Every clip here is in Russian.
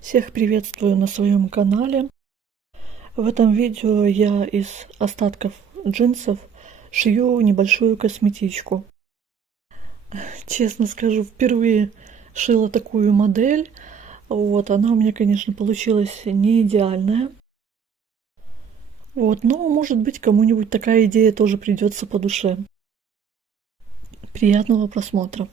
Всех приветствую на своем канале. В этом видео я из остатков джинсов шью небольшую косметичку. Честно скажу, впервые шила такую модель. Она у меня, конечно, получилась не идеальная. Но, может быть, кому-нибудь такая идея тоже придется по душе. Приятного просмотра.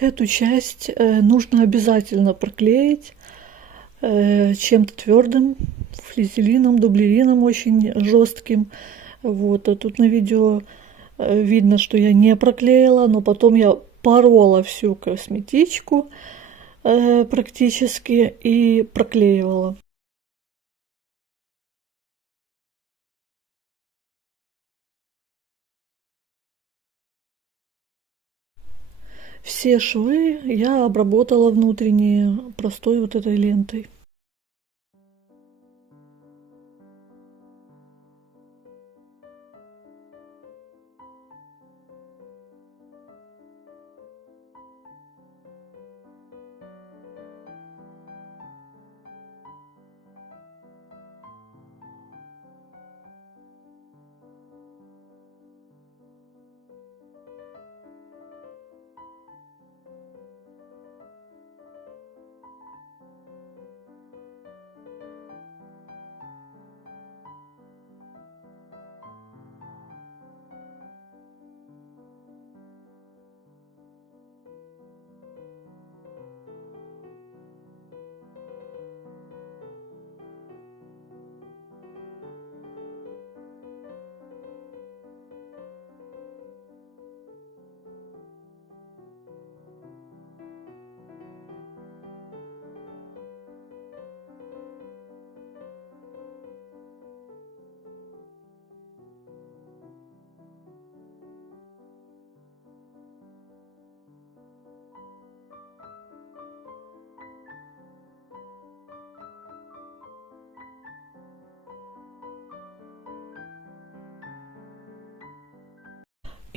Эту часть нужно обязательно проклеить чем-то твердым, флизелином, дублерином очень жестким. А тут на видео видно, что я не проклеила, но потом я порола всю косметичку практически и проклеивала. Все швы я обработала внутренние простой вот этой лентой.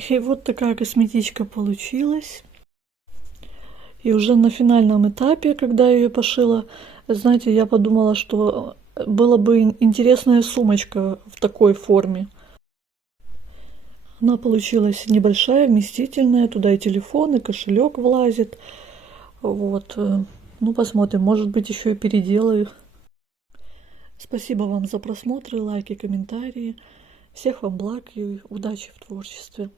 И вот такая косметичка получилась. И уже на финальном этапе, когда я ее пошила, знаете, я подумала, что была бы интересная сумочка в такой форме. Она получилась небольшая, вместительная, туда и телефон, и кошелек влазит. Вот, ну посмотрим, может быть, еще и переделаю. Спасибо вам за просмотры, лайки, комментарии. Всех вам благ и удачи в творчестве.